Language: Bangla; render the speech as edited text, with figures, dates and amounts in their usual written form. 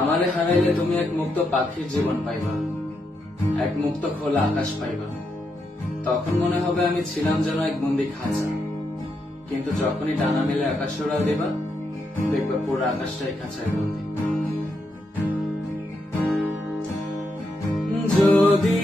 আমারে হারাইলে তুমি এক মুক্ত পাখির জীবন পাইবা, এক মুক্ত খোলা আকাশ পাইবা। তখন মনে হবে আমি ছিলাম যেন এক বন্দি খাঁচা, কিন্তু যখনই ডানা মেলে আকাশে উড়াল দিবা, দেখবা পুরো আকাশটাই খাঁচায় বন্দি। যদি